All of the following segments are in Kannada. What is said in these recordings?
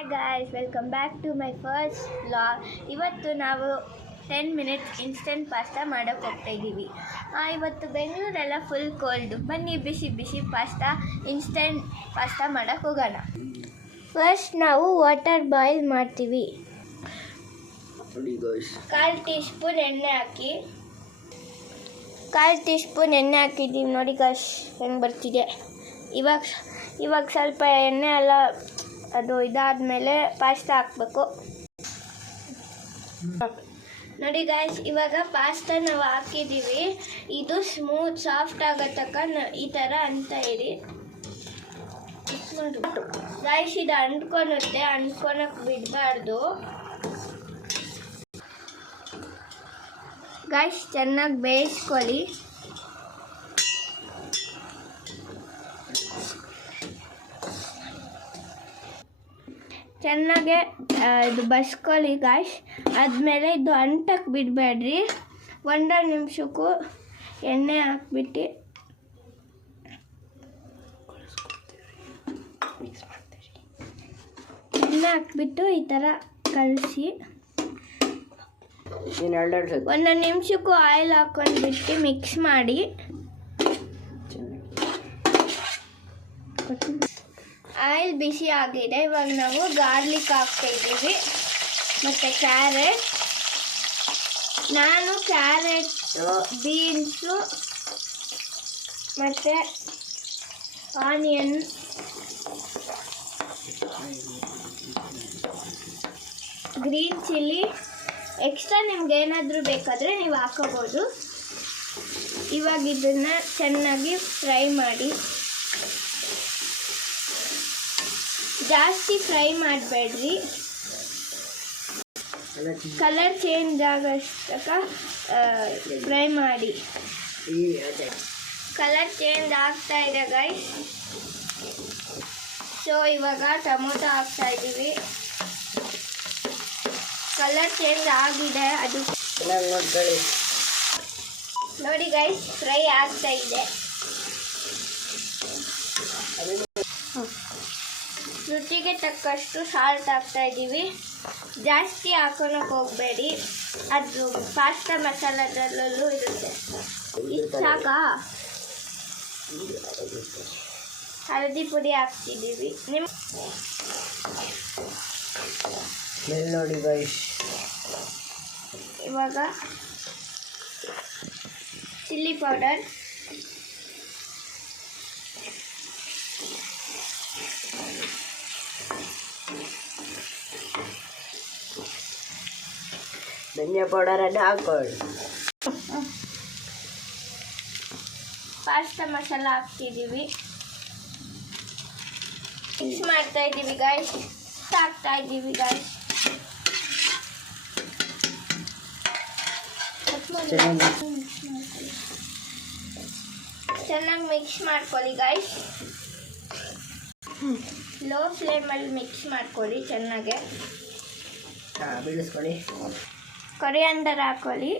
Hi guys, welcome back to my first vlog. ಇವತ್ತು ನಾವು 10 ಮಿನಿಟ್ಸ್ ಇನ್ಸ್ಟೆಂಟ್ ಪಾಸ್ತಾ ಮಾಡೋಕ್ಕೆ ಹೋಗ್ತಾ ಇದ್ದೀವಿ. ಇವತ್ತು ಬೆಂಗಳೂರೆಲ್ಲ ಫುಲ್ ಕೋಲ್ಡು. ಬನ್ನಿ ಬಿಸಿ ಬಿಸಿ ಇನ್ಸ್ಟೆಂಟ್ ಪಾಸ್ತಾ ಮಾಡೋಕ್ಕೆ ಹೋಗೋಣ. ಫಸ್ಟ್ ನಾವು ವಾಟರ್ ಬಾಯ್ಲ್ ಮಾಡ್ತೀವಿ. 1/4 ಟೀ ಸ್ಪೂನ್ ಎಣ್ಣೆ ಹಾಕಿ. 1/4 ಟೀ ಸ್ಪೂನ್ ಎಣ್ಣೆ ಹಾಕಿದ್ದೀವಿ. ನೋಡಿ ಗಾಯ್ಸ್ ಹೆಂಗೆ ಬರ್ತಿದೆ. ಇವಾಗ ಸ್ವಲ್ಪ ಎಣ್ಣೆ ಎಲ್ಲ ಅದು ಇದಾದಮೇಲೆ ಪಾಸ್ತಾ ಹಾಕಬೇಕು. ನೋಡಿ ಗಾಯ್ಸ್, ಇವಾಗ ಪಾಸ್ತಾ ನಾವು ಹಾಕಿದ್ದೀವಿ. ಇದು ಸ್ಮೂತ್ ಸಾಫ್ಟ್ ಆಗೋ ತನಕ ಈ ಥರ ಅಂತ ಇರಿ ಗಾಯ್ಸ್. ಇದು ಅಂಟ್ಕೊಳುತ್ತೆ, ಅಂಟ್ಕೊಳಕ್ಕೆ ಬಿಡಬಾರ್ದು ಗಾಯ್ಸ್. ಚೆನ್ನಾಗಿ ಬೇಯಿಸ್ಕೊಳ್ಳಿ. ಚೆನ್ನಾಗೆ ಇದು ಬಸ್ಕೊಳ್ಳಿ ಗಾಯ್ಸ್. ಆದಮೇಲೆ ಇದು ಅಂಟಕ್ಕೆ ಬಿಡಬೇಡ್ರಿ. 1 ನಿಮಿಷಕ್ಕೂ ಎಣ್ಣೆ ಹಾಕ್ಬಿಟ್ಟು ಈ ಥರ ಕಲಸಿ 1 ನಿಮಿಷಕ್ಕೂ ಆಯಿಲ್ ಹಾಕೊಂಡ್ಬಿಟ್ಟು ಮಿಕ್ಸ್ ಮಾಡಿ. ಆಯಿಲ್ ಬಿಸಿ ಆಗಿದೆ. ಇವಾಗ ನಾವು ಗಾರ್ಲಿಕ್ ಹಾಕ್ತಾ ಇದ್ದೀವಿ ಮತ್ತು ಕ್ಯಾರೆಟ್. ನಾನು ಕ್ಯಾರೆಟು, ಬೀನ್ಸು ಮತ್ತು ಆನಿಯನ್, ಗ್ರೀನ್ ಚಿಲ್ಲಿ ಎಕ್ಸ್ಟ್ರಾ ನಿಮ್ಗೆ ಏನಾದರೂ ಬೇಕಾದರೆ ನೀವು ಹಾಕೋಬೋದು. ಇವಾಗ ಇದನ್ನು ಚೆನ್ನಾಗಿ ಫ್ರೈ ಮಾಡಿ. ಜಾಸ್ತಿ ಫ್ರೈ ಮಾಡಬೇಡ್ರಿ. ಕಲರ್ ಚೇಂಜ್ ಆಗೋಷ್ಟಕ ಫ್ರೈ ಮಾಡಿ. ಕಲರ್ ಚೇಂಜ್ ಆಗ್ತಾ ಇದೆ ಗೈಸ್. ಸೊ ಇವಾಗ ಟೊಮೊಟೊ ಹಾಕ್ತಾ ಇದ್ದೀವಿ. ಕಲರ್ ಚೇಂಜ್ ಆಗಿದೆ. ಅದು ನೋಡಿ ಗೈಸ್, ಫ್ರೈ ಆಗ್ತಾ ಇದೆ. ರುಚಿಗೆ ತಕ್ಕಷ್ಟು ಸಾಲ್ಟ್ ಹಾಕ್ತಾ ಇದ್ದೀವಿ. ಜಾಸ್ತಿ ಹಾಕೋಣಕ್ಕೆ ಹೋಗಬೇಡಿ, ಅದು ಪಾಸ್ತಾ ಮಸಾಲದಲ್ಲೂ ಇರುತ್ತೆ. ಇಷ್ಟು ಸಾಕಾ? ಹಳದಿ ಪುಡಿ ಹಾಕ್ತಿದ್ದೀವಿ. ನೋಡಿ ಗೈಸ್, ಇವಾಗ ಚಿಲ್ಲಿ ಪೌಡರ್, ಧನಿಯಾ ಪೌಡರ್ ಅನ್ನು ಹಾಕೊಳ್ಳಿ. ಪಾಸ್ತಾ ಮಸಾಲ ಹಾಕ್ತಿದ್ದೀವಿ. ಮಿಕ್ಸ್ ಮಾಡ್ತಾ ಇದ್ದೀವಿ ಗಾಯ್ಸ್. ಹಾಕ್ತಾ ಇದ್ದೀವಿ ಗಾಯ್ಸ್. ಚೆನ್ನಾಗಿ ಮಿಕ್ಸ್ ಮಾಡ್ಕೊಳ್ಳಿ ಗಾಯ್ಸ್. ಲೋ ಫ್ಲೇಮಲ್ಲಿ ಮಿಕ್ಸ್ ಮಾಡ್ಕೊಳ್ಳಿ ಚೆನ್ನಾಗೆ. ಬೀಳಿಸ್ಕೊಳ್ಳಿ. ಕೊರಿಯಾಂಡರ್ ಹಾಕೊಳ್ಳಿ.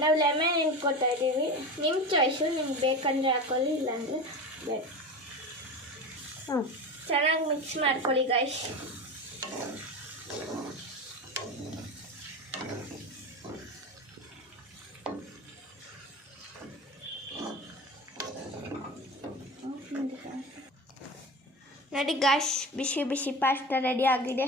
ನಾವು ಲೆಮನ್ ಹಿಂಡ್ಕೊತಾ ಇದ್ದೀವಿ. ನಿಮ್ಮ ಚಾಯ್ಸು, ನಿಮ್ಗೆ ಬೇಕಂದರೆ ಹಾಕೊಳ್ಳಿ, ಇಲ್ಲಾಂದರೆ ಬೇಡ. ಚೆನ್ನಾಗಿ ಮಿಕ್ಸ್ ಮಾಡ್ಕೊಳ್ಳಿ ಗಾಯ್ಸ್. ನೋಡಿ ಗಾಯ್ಸ್, ಬಿಸಿ ಬಿಸಿ ಪಾಸ್ತಾ ರೆಡಿ ಆಗಿದೆ.